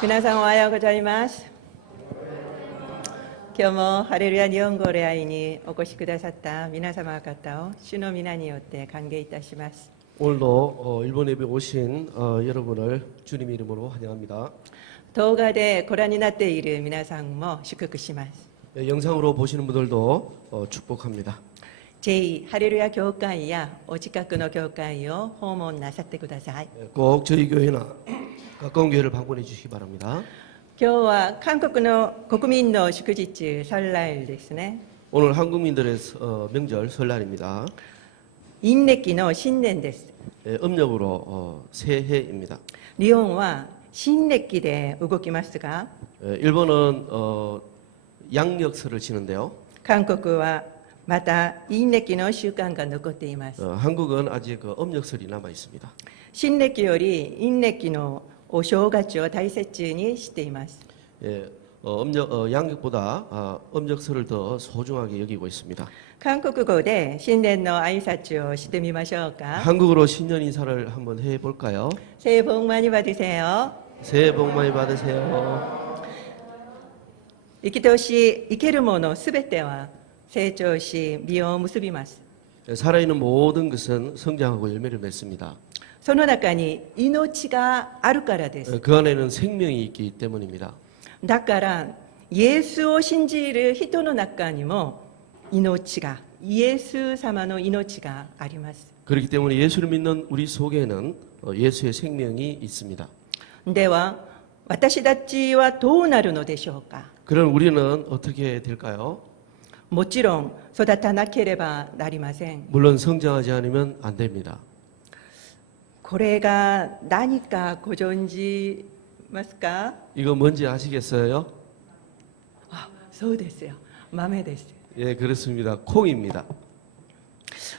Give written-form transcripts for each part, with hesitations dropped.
皆さんおはようございます。今日もハレルヤ日本語礼拝にお越しくださった皆様方を主の皆によって歓迎いたします。 오늘도 일본 예배 오신 여러분을 주님 이름으로 환영합니다. 動画でご覧になっている皆さんも祝福します。 영상으로 보시는 분들도 축복합니다. J ハレルヤ教会やお近くの教会を訪問なさってください。 꼭 저희 교회나 가까운 교회를 방문해 주시기 바랍니다. 今日は韓国の国民の祝日설날ですね。 오늘 한국민들의 명절 설날입니다. 陰暦の新年です。 음력으로 새해입니다. 日本は新暦で動きますが、 일본은 양력서를 지는데요. 韓国はまた陰暦の習慣が残っています。 한국은 아직 음력설이 남아 있습니다. 新暦より陰暦のお正月を大切にしています。 양력보다 음력설을 더 소중하게 여기고 있습니다. 韓国語で新年の挨拶をしてみましょうか。 한국어로 신년 인사를 한번 해볼까요? 새해 복 많이 받으세요. 새해 복 많이 받으세요. 生き通し生けるものすべては成長し実を結びます。 살아있는 모든 것은 성장하고 열매를 맺습니다. その中に命があるからです。 그 안에는 생명이 있기 때문입니다. だからイエスを信じる人の中にも命が、イエス様の命があります。 그렇기 때문에 예수를 믿는 우리 속에는 예수의 생명이 있습니다. では私たちはどうなるのでしょうか。 그럼 우리는 어떻게 될까요? もちろん育たなければなりません。 물론 성장하지 않으면 안 됩니다. これが何かご存じますか？ 이거 뭔지 아시겠어요? あ、そうですよ。豆です。 예, 그렇습니다. 콩입니다.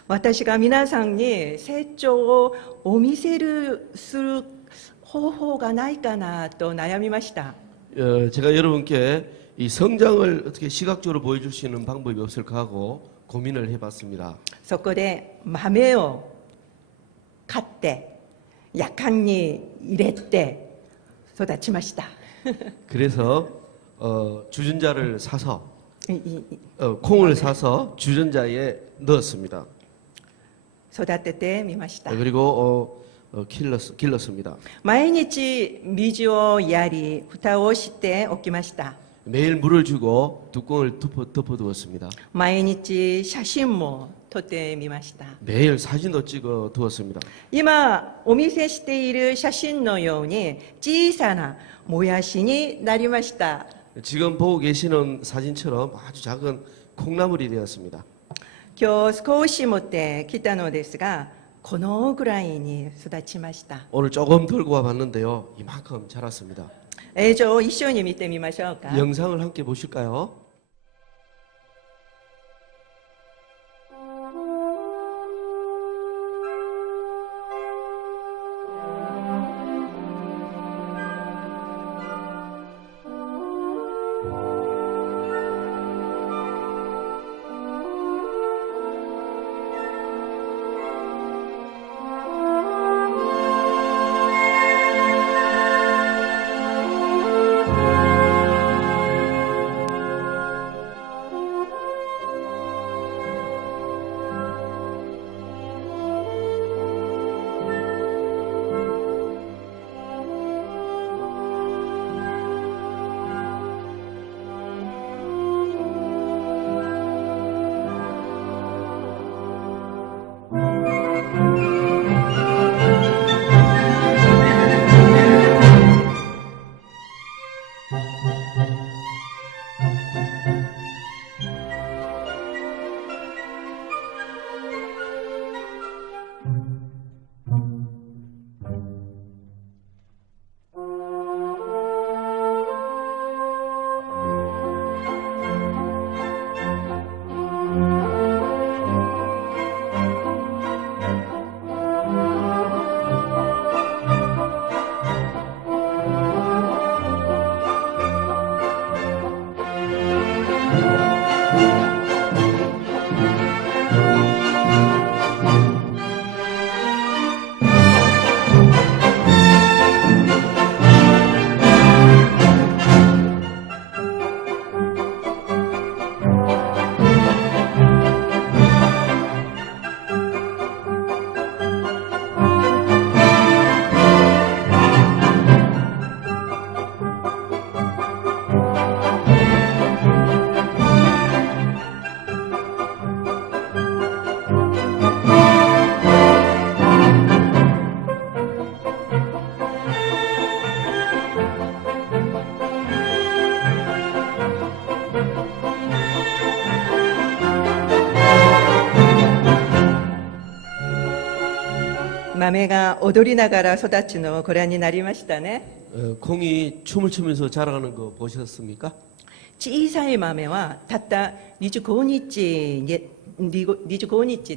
私が皆さんに成長をお見せする方法がないかなと悩みました。 제가 여러분께 이 성장을 어떻게 시각적으로 보여줄 수 있는 방법이 없을까 하고 고민을 해봤습니다. そこで豆を買ってやかんに入れて育ちました。 그래서 주전자를 사서 いい 콩을 사서 주전자에 넣었습니다. 育ててみました。 그리고 길렀습니다. 毎日水をやり蓋をしておきました。 매일 물을 주고 뚜껑을 덮어두었습니다. 毎日写真も撮ってみました。 매일 사진도 찍어 두었습니다. 今お見せしている写真のように小さなもやしになりました。 지금 보고 계시는 사진처럼 아주 작은 콩나물이 되었습니다. 今日少し持ってきたのですが、このぐらいに育ちました。 오늘 조금 들고 와봤는데요. 이만큼 자랐습니다. 映像を一緒に見てみましょうか。 영상을 함께 보실까요? 豆が踊りながら育つのをご覧になりましたね。 콩이 춤을 추면서 자라가는 거 보셨습니까? 小さい豆はたった25日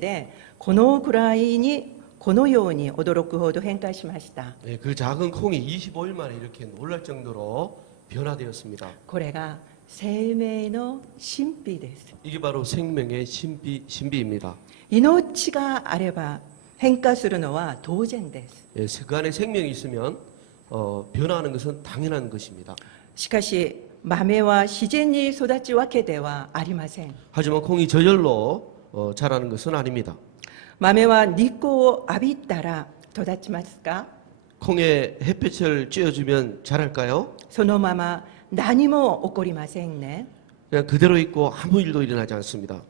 でこのくらいにこのように驚くほど変化しました。 그 작은 콩이 25일 만에 이렇게 놀랄 정도로 변화되었습니다. これが生命の神秘です。 이게 바로 생명의 신비입니다. 命があれば変化するのは当然です。 그 안에 생명이 있으면 변화하는 것은 당연한 것입니다. しかし豆は自然に育つわけではありません。 하지만 콩이 저절로 자라는 것은 아닙니다. 豆は日光を浴びたら育ちますか？ 콩에 햇볕을 쬐어주면 자랄까요? そのまま何も起こりませんね。 그냥 그대로 있고 아무 일도 일어나지 않습니다.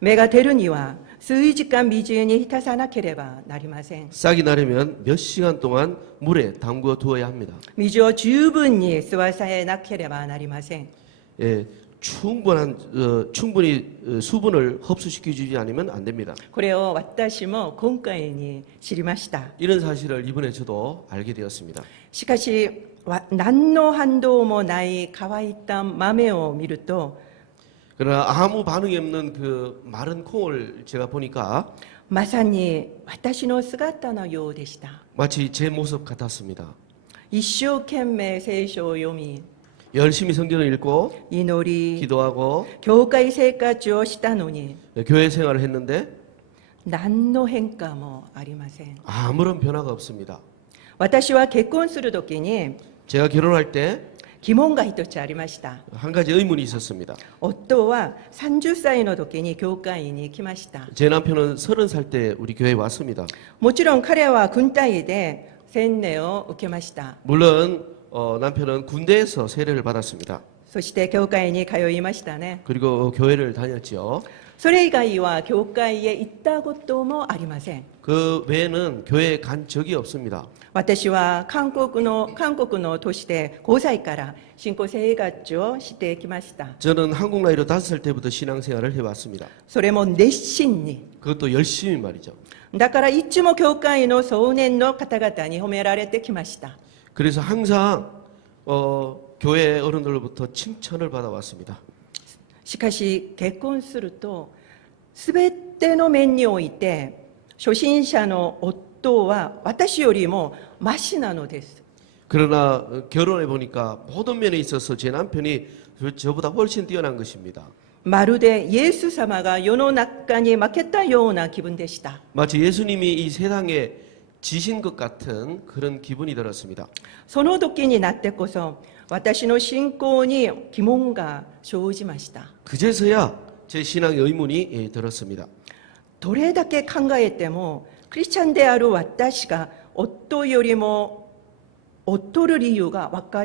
芽が出るには数時間水に浸さなければなりません。 싹이 나려면 몇 시간 동안 물에 담궈 두어야 합니다. 水を十分に吸わせなければなりません。 예, 충분히 수분을 흡수시켜주지 않으면 안 됩니다. これを私も今回に知りました。 이런 사실을 이번에 저도 알게 되었습니다. しかし何の反動もない乾いた豆を見ると 그러나 아무 반응이 없는 그 마른 콩을 제가 보니까 まさに私の姿のようでした。 마치 제 모습 같았습니다. 一生懸命聖書を読み、 열심히 성경을 읽고 祈り、 기도하고 教会生活をしたのに 교회 생활을 했는데 何の変化もありません。 아무런 변화가 없습니다. 私は結婚するときに 제가 결혼할 때 疑問が一つありました。 한 가지 의문이 있었습니다. 夫は30歳の時に教会に来ました。 제 남편은 30살 때 우리 교회에 왔습니다. もちろん彼は軍隊で洗礼を受けました。 물론 남편은 군대에서 세례를 받았습니다. そして教会に通いましたね。 그리고 교회를 다녔지요. それ以外は教会へ行ったこともありません。 그 외에는 교회에 간 적이 없습니다. 私は韓国の都市で5歳から信仰生活をしてきました。 저는 한국 나이로 5살 때부터 신앙생활을 해왔습니다. それも熱心に。 그것도 열심히 말이죠. だからいつも教会の青年の方々に褒められてきました。 그래서 항상 교회 어른들로부터 칭찬을 받아왔습니다. しかし結婚すると全ての面において初心者の夫は私よりもマシなのです。 그러나 결혼해 보니까 모든 면에 있어서 제 남편이 저보다 훨씬 뛰어난 것입니다. まるでイエス様が世の中に負けたような気分でした。 마치 예수님이 이 세상에 지신 것 같은 그런 기분이 들었습니다. その時になってこそ私の信仰に疑問が生じました。 그제서야 제 신앙의 의문이 들었습니다. どれだけ考えてもクリスチャンである私が夫よりも劣る理由がわか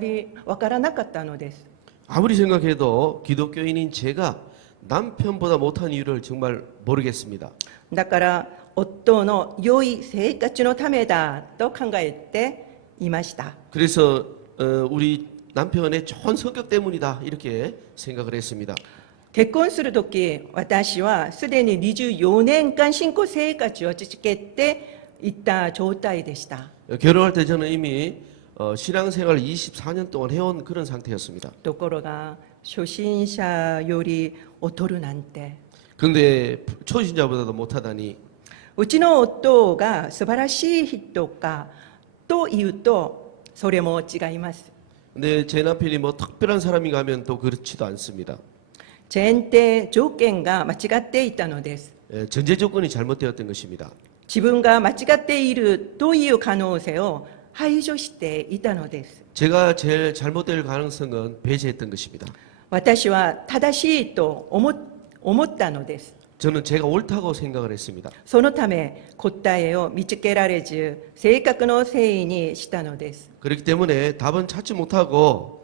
らなかったのです。 아무리 생각해도 기독교인인 제가 남편보다 못한 이유를 정말 모르겠습니다. だから夫の良い生活のためだと考えていました。 그래서 우리 남편의 좋은 성격 때문이다 이렇게 생각을 했습니다. 結婚するとき、私はすでに24年間信仰生活を続けていた状態でした。 결혼할 때 저는 이미 신앙생활 24년 동안 해온 그런 상태였습니다. ところが初心者より劣るなんて。 그런데 초신자보다도 못하다니 うちの夫が素晴らしい人かというとそれも違います。 근데 제 남편이 뭐 특별한 사람인가 하면 또 그렇지도 않습니다. 前提条件が間違っていたのです。 전제 조건이 잘못되었던 것입니다. 自分が間違っているという可能性を排除していたのです。 제가 제일 잘못될 가능성은 배제했던 것입니다. 私は正しいと思ったのです。 저는 제가 옳다고 생각을 했습니다. そのため答えを見つけられず性格のせいにしたのです。 그렇기 때문에 답은 찾지 못하고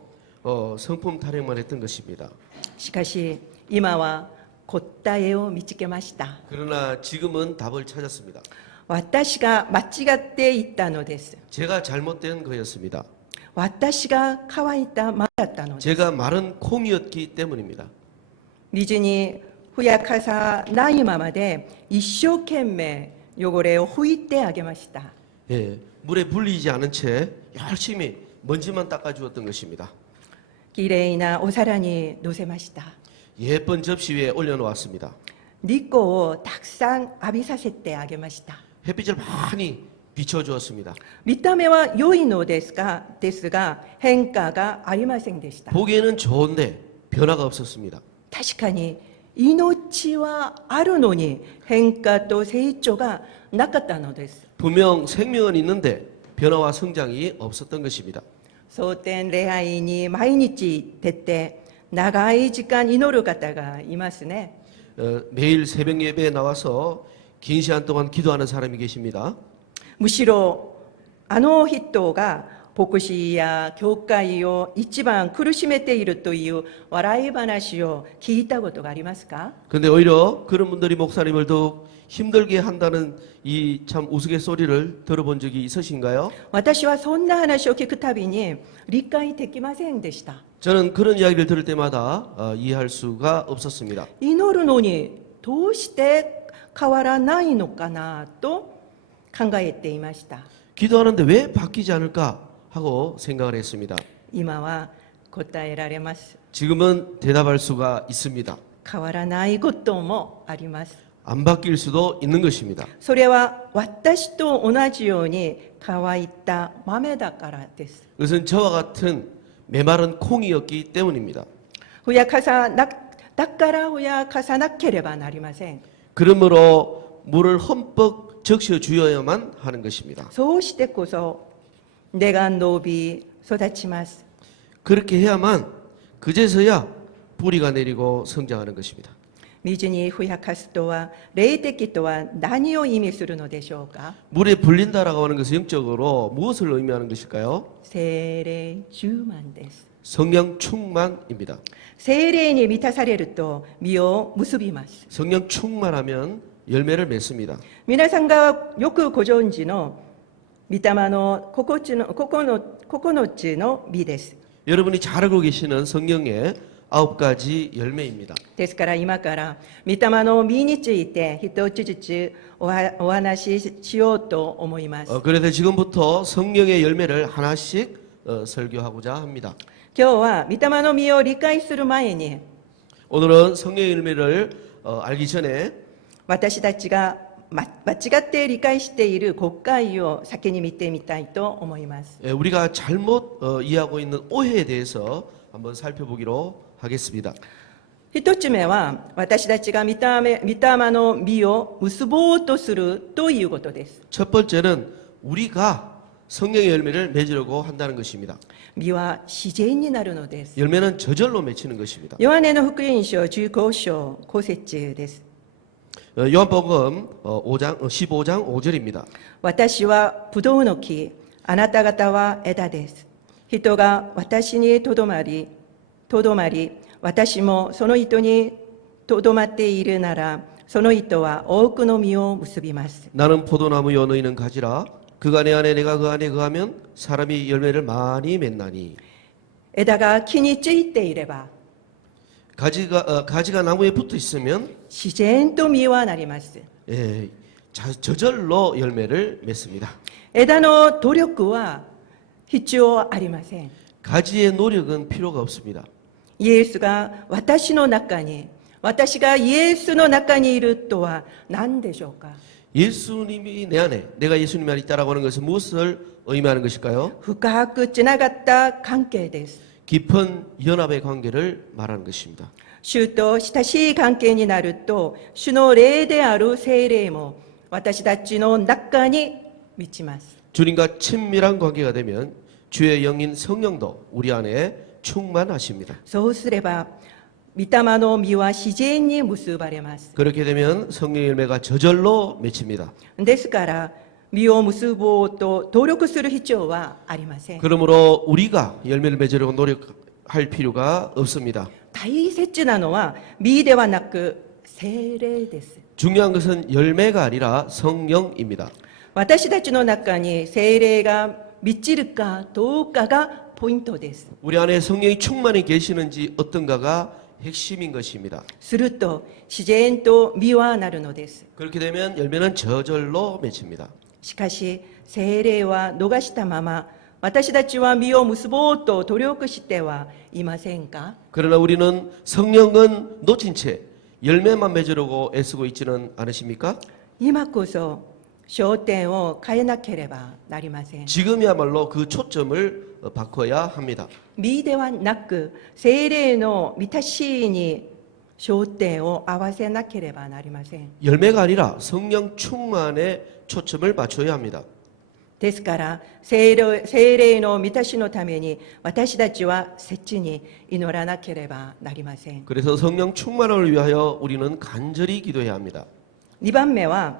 성품 타령만 했던 것입니다. しかし今は答えを見つけました。 그러나 지금은 답을 찾았습니다. 私が間違っていたのです。 제가 잘못된 거였습니다. 私が乾いたままだったのです。 제가 마른 콩이었기 때문입니다. 水にふやかさないままで一生懸命汚れを拭いてあげました。 예, 물에 불리지 않은 채 열심히 먼지만 닦아주었던 것입니다. きれいなお皿に乗せました。 예쁜 접시 위에 올려놓았습니다. 日光をたくさん浴びさせてあげました。 햇빛을 많이 비춰주었습니다. 見た目は良いのですが変化がありませんでした。 보기에는 좋은데 변화가 없었습니다. 確かに命はあるのに変化と成長がなかったのです。 분명 생명은 있는데 변화와 성장이 없었던 것입니다. 蒼天礼拝に毎日出て長い時間祈る方がいますね。 매일 새벽 예배에 나와서 긴 시간 동안 기도하는 사람이 계십니다. むしろあの人が牧師や教会を一番苦しめているという笑い話を聞いたことがありますか？ 근데 오히려 그런 분들이 목사님을 더욱 힘들게 한다는 이 참 우스갯소리를 들어본 적이 있으신가요? 私はそんな話を聞くたびに理解できませんでした。 저는 그런 이야기를 들을 때마다 이해할 수가 없었습니다. 祈るのにどうして変わらないのかなと考えていました。 기도하는데 왜 바뀌지 않을까 하고 생각을 했습니다. 今は答えられます。 지금은 대답할 수가 있습니다. 変わらないこともあります。 안 바뀔 수도 있는 것입니다. それは私と同じように乾いた豆だからです。 그것은 저와 같은 메마른 콩이었기 때문입니다. ふやかさなだからふやかさなければなりません。 그러므로 물을 흠뻑 적셔 주어야만 하는 것입니다. そうしてこそ根が伸び育ちます。 그렇게 해야만 그제서야 뿌리가 내리고 성장하는 것입니다. 水にふやかすとは霊的とは何を意味するのでしょうか？ 물에 불린다라고 하는 것은 영적으로 무엇을 의미하는 것일까요? 聖霊充満です。 성령 충만입니다. 聖霊に満たされると実を結びます。 성령 충만하면 열매를 맺습니다. 皆さんがよくご存知の御霊の9つの実です。 여러분이 잘 알고 계시는 성령의 9가지 열매입니다. ですから今から御霊の実について一つずつお話ししようと思います。 그래서 지금부터 성령의 열매를 하나씩 설교하고자 합니다. 今日は御霊の実を理解する前に 오늘은 성령의 열매를 알기 전에 私たちが間違って理解している国会を先に見てみたいと思います。 우리가 잘못 이해하고 있는 오해에 대해서 한번 살펴보기로 하겠습니다. 一つ目は私たちが御霊の実を結ぼうとするということです。 첫 번째는 우리가 성령의 열매를 맺으려고 한다는 것입니다. 実は自然になるのです。 열매는 저절로 맺히는 것입니다. ヨハネの福音書15章5節です。 요한복음 15장 5절입니다. 私はブドウの木、あなた方は枝です。人が私にとどまり、私もその人にとどまっているなら、その人は多くの実を結びます。 나는 포도나무요 너희는 가지라. 그가 내 안에 내가 그 안에 거하면 사람이 열매를 많이 맺나니. 枝が木についていれば、 가지가 나무에 붙어 있으면 自然と実はなります。 저절로 열매를 맺습니다. 枝の努力は必要ありません。 가지의 노력은 필요가 없습니다. イエスが私の中に、私がイエスの中にいるとは何でしょうか？ 예수님이 내 안에, 내가 예수님 안에 있다라고 하는 것은 무엇을 의미하는 것일까요? 深くつながった関係です。 깊은 연합의 관계를 말하는 것입니다. 主と親しい関係になると、主の霊である聖霊も私たちの中に満ちます。 주님과 친밀한 관계가 되면 주의 영인 성령도 우리 안에 충만하십니다. そうすれば、御霊の実は自然に結ばれます。 그렇게 되면 성령 열매가 저절로 맺힙니다. ですから、実を結ぼうと努力する必要はありません。 그러므로 우리가 열매를 맺으려고 노력할 필요가 없습니다. 大切なのは実ではなく聖霊です。 중요한 것은 열매가 아니라 성령입니다. 私たちの中に聖霊が満ちるかどうかがポイントです。 우리 안에 성령이 충만히 계시는지 어떤가가 핵심인 것입니다. すると自然と実はなるのです。 그렇게 되면 열매는 저절로 맺힙니다. しかし聖霊は逃したまま私たちは実を結ぼうと努力してはいませんか？ 그러나 우리는 성령은 놓친 채 열매만 맺으려고 애쓰고 있지는 않으십니까? 今こそ焦点を変えなければなりません。 지금이야말로 그 초점을 바꿔야 합니다. 実ではなく聖霊の満たしに焦点を合わせなければなりません。 열매가 아니라 성령 충만에 초점을 맞춰야 합니다. ですから聖霊の満たしのために私たちは切に祈らなければなりません。 그래서 성령 충만을 위하여 우리는 간절히 기도해야 합니다. 2番目は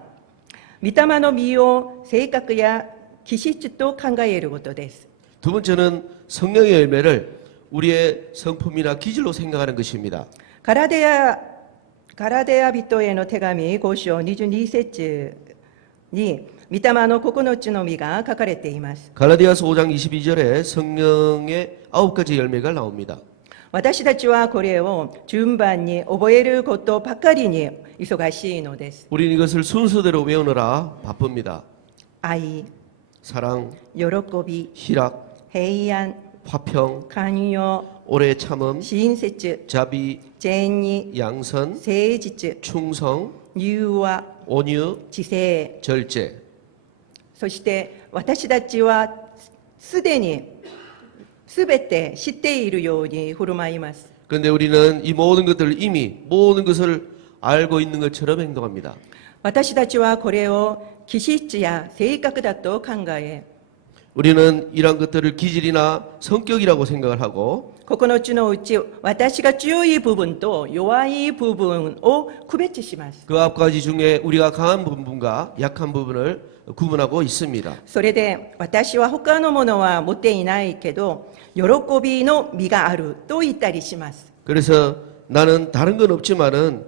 御霊の実を性格や気質と考えることです。 두 번째는 성령의 열매를 우리의 성품이나 기질로 생각하는 것입니다. ガラテヤ人への手紙5章22節に御霊の9つの実が書かれています。 갈라디아서 5장 22절에 성령의 9가지 열매가 나옵니다. 私たちはこれを順番に覚えることばかりに忙しいのです。 우리는 이것을 순서대로 외우느라 바쁩니다. 愛、 사랑, 喜び、 희락, 平安、 화평, 寛容、 오래 참음, 親切、 자비, 善意、 양선, 誠実、 충성, 融和、 온유, 知性。 절제. そして私たちはすでに全て知っているように振る舞います。 그런데 우리는 이 모든 것들을 이미 모든 것을 알고 있는 것처럼 행동합니다. 私たちはこれを気質や性格だと考え、 우리는 이러한 것들을 기질이나 성격이라고 생각을 하고 9つのうち私が強い部分と弱い部分を区別します。 그 앞가지 중에 우리가 강한 부분과 약한 부분을 구분하고 있습니다. それで私は他のものは持っていないけど喜びの実があると言ったりします。 그래서 나는 다른 건 없지만은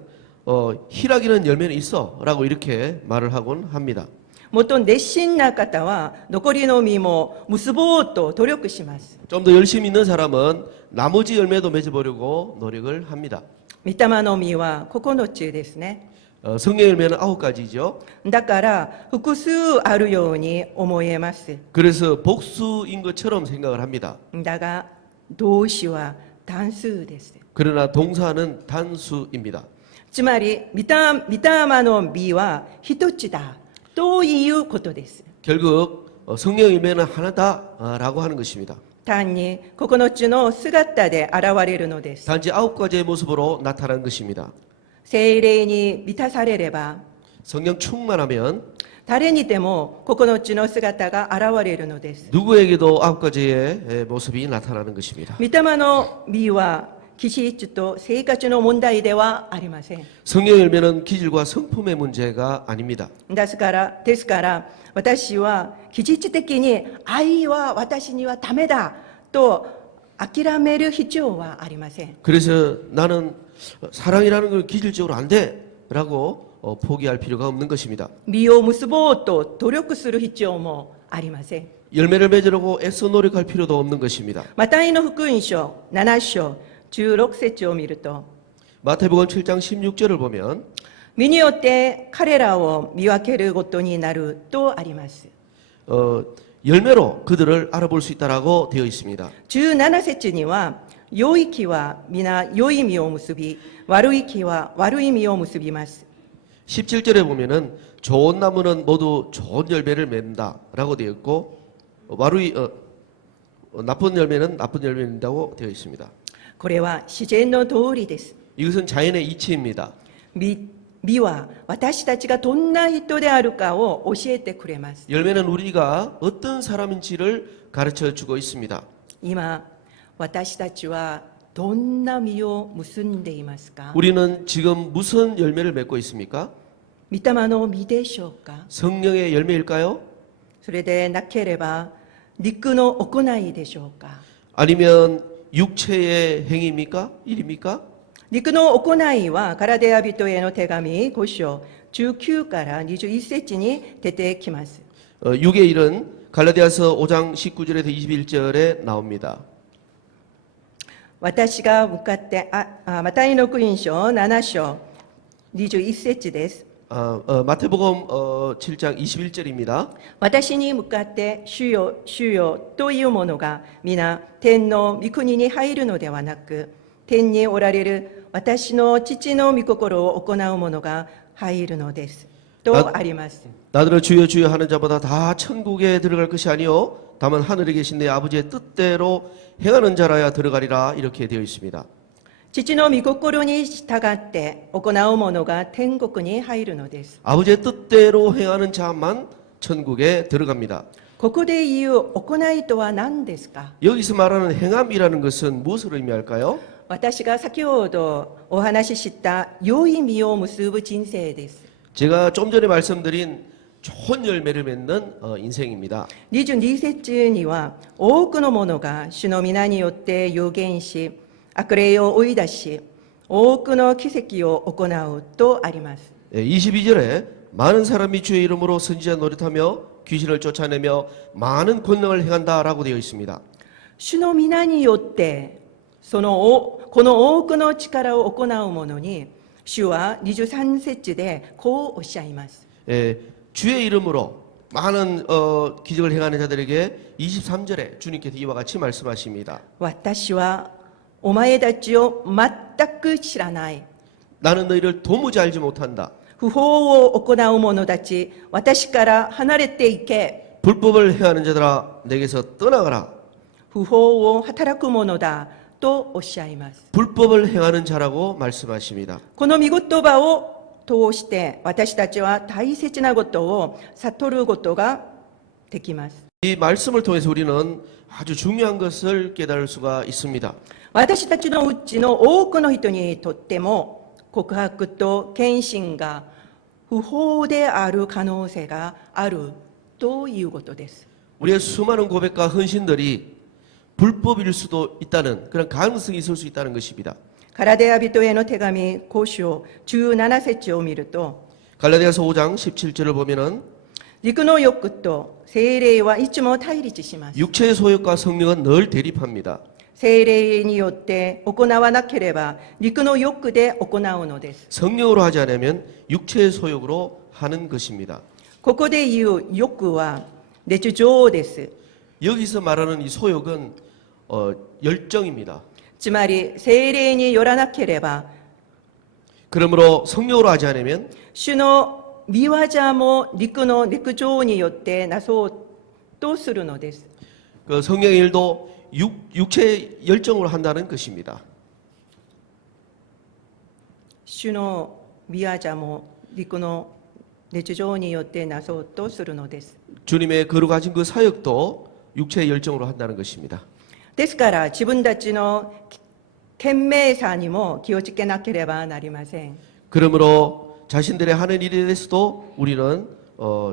희락이라는 열매는 있어라고 이렇게 말을 하곤 합니다. もっと熱心な方は残りの実も結ぼうと努力します。 좀 더 열심히 있는 사람은 나머지 열매도 맺어보려고 노력을 합니다. 御霊の実は9つですね。 성령 열매는 9가지죠. だから複数あるように思えます。 그래서 복수인 것처럼 생각을 합니다. だが動詞は単数です。 그러나 동사는 단수입니다. つまり御霊の実は一つだということです。 결국 성령 열매는 하나다라고 하는 것입니다. 単に9つの姿で現れるのです。 단지 9가지의 모습으로 나타난 것입니다. 聖霊に満たされれば 성령 충만하면 誰にでも9つの姿が現れるのです。 누구에게도 9가지의 모습이 나타나는 것입니다. 御霊の実は気質と生活の問題ではありません。 성령 열매는 기질과 성품의 문제가 아닙니다. ですから私は気質的に愛は私にはダメだと諦める必要はありません。 그래서 나는 사랑이라는 건 기질적으로 안 돼라고 포기할 필요가 없는 것입니다. 実を結ぼうと努力する必要もありません。 열매를 맺으려고 애써 노력할 필요도 없는 것입니다. マタイの福音書7章16節を見ると 마태복음 7장 16절을 보면 実によって彼らを見分けることになるとあります。 열매로 그들을 알아볼 수 있다라고 되어 있습니다. 17節には良い木は皆良い実を結び悪い木は悪い実を結びます。 17절에 보면은 좋은 나무는 모두 좋은 열매를 맺는다라고 되어 있고 나쁜 열매는 나쁜 열매를 맺는다고 되어 있습니다. これは自然の通りです。 이것은 자연의 이치입니다. 実は私たちがどんな人であるかを教えてくれます。 열매는 우리가 어떤 사람인지를 가르쳐 주고 있습니다. 今私たちはどんな実を結んでいますか？ 우리는 지금 무슨 열매를 맺고 있습니까? 御霊の実でしょうか？ 성령의 열매일까요? それでなければ肉の行いでしょうか？ 아니면 육체의 행위입니까? 일입니까? 肉の行いはガラテヤ人への手紙5章19から21節に出てきます。 육의 일은 갈라디아서 5장 19절에서 21절에 나옵니다. 私が向かってマタイの福音書7章21節です。 마태복음 7장 21절입니다. 私に向かって主よ、主よという者が皆天の御国に入るのではなく、天におられる私の父の御心を行う者が入るのです。とあります。 나더러 주여 주여 하는 자보다 다 천국에 들어갈 것이 아니요 다만 하늘에 계신 내 아버지의 뜻대로 행하는 자라야 들어가리라 이렇게 되어 있습니다. 父の御心に従って行う者が天国に入るのです。 아버지의 뜻대로 행하는 자만 천국에 들어갑니다. ここで言う行いとは何ですか？ 여기서 말하는 행함이라는 것은 무엇을 의미할까요? 私が先ほどお話しした良い実を結ぶ人生です。 제가 좀 전에 말씀드린 좋은 열매를 맺는 인생입니다. 22節には多くの者が主の皆によって預言し、悪霊を追い出し、多くの奇跡を行うとあります。 22절에 많은 사람이 주의 이름으로 선지자 노릇하며 귀신을 쫓아내며 많은 권능을 행한다라고 되어 있습니다. 主の皆によってこの多くの力を行う者に主は23節でこうおっしゃいます。 주의 이름으로 많은 기적을 행하는 자들에게 23절에 주님께서 이와 같이 말씀하십니다. 私はお前たちを全く知らない。 나는 너희를 도무지 알지 못한다. 不法を行う者たち、私から離れていけ。 불법을 행하는 자들아 내게서 떠나가라. 不法を働く者だとおっしゃいます。 불법을 행하는 자라고 말씀하십니다. この御言葉を通して私たちは大切なことを悟ることができます。 이 말씀을 통해서 우리는 아주 중요한 것을 깨달을 수가 있습니다. 私たちのうちの多くの人にとっても告白と献身が不法である可能性があるということです。 우리의 수많은 고백과 헌신들이 불법일 수도 있다는 그런 가능성이 있을 수 있다는 것입니다. ガラデヤ人への手紙5章17節を見ると、 갈라디아서 5장 17절을 보면은 肉の欲と聖霊はいつも対立します。 육체의 소욕과 성령은 늘 대립합니다. 聖霊によって行わなければ肉の欲で行うのです。 성령으로 하지 않으면 육체의 소욕으로 하는 것입니다. ここで言う欲は熱情です。 여기서 말하는 이 소욕은 열정입니다. つまり聖霊によらなければ 그러므로 성령으로 하지 않으면 主の御業も肉の熱情によってなそうとするのです。 그 성령의 일도 육체의 열정으로 한다는 것입니다. 主の御業も肉の熱情によってなそうとするのです。 주님의 거룩하신 그 사역도 육체의 열정으로 한다는 것입니다. ですから自分たちの賢明さにも気をつけなければなりません。 그러므로 자신들의 하는 일에 대해서도 우리는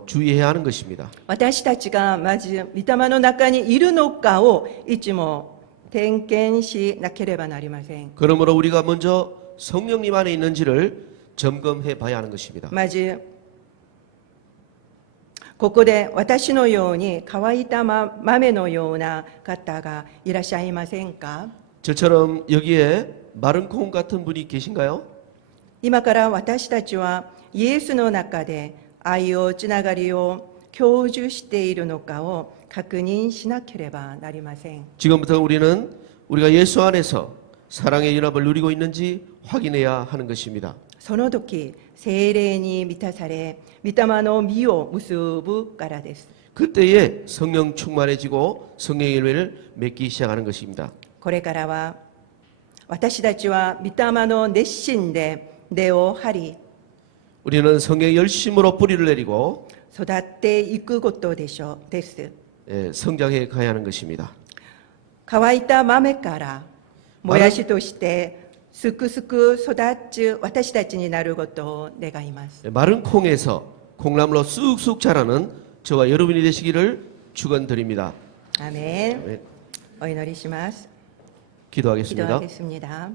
주의해야 하는 것입니다. 私たちがまず御霊の中にいるのかをいつも点検しなければなりません。 그러므로 우리가 먼저 성령님 안에 있는지를 점검해 봐야 하는 것입니다. まずここで私のように乾いた豆のような方がいらっしゃいませんか？ 저처럼 여기에 마른 콩 같은 분이 계신가요? 今から私たちはイエスの中で愛をつながりを享受しているのかを確認しなければなりません。 지금부터 우리는 우리가 예수 안에서 사랑의 연합을 누리고 있는지 확인해야 하는 것입니다. その時聖霊に満たされ御霊の実を結ぶからです。 그때에 성령 충만해지고 성령의 열매를 맺기 시작하는 것입니다. これからは私たちは御霊の熱心で根を張り 우리는 성령의 열심으로 뿌리를 내리고 育っていくことです。 성장해 가야 하는 것입니다. 乾いた豆からもやしとしてすくすく育つ私たちになることを願います。 마른 콩에서 콩나물로 쑥쑥 자라는 저와 여러분이 되시기를 축원드립니다. アーメン。 네, お祈りします。 기도하겠습니다. 기도하겠습니다.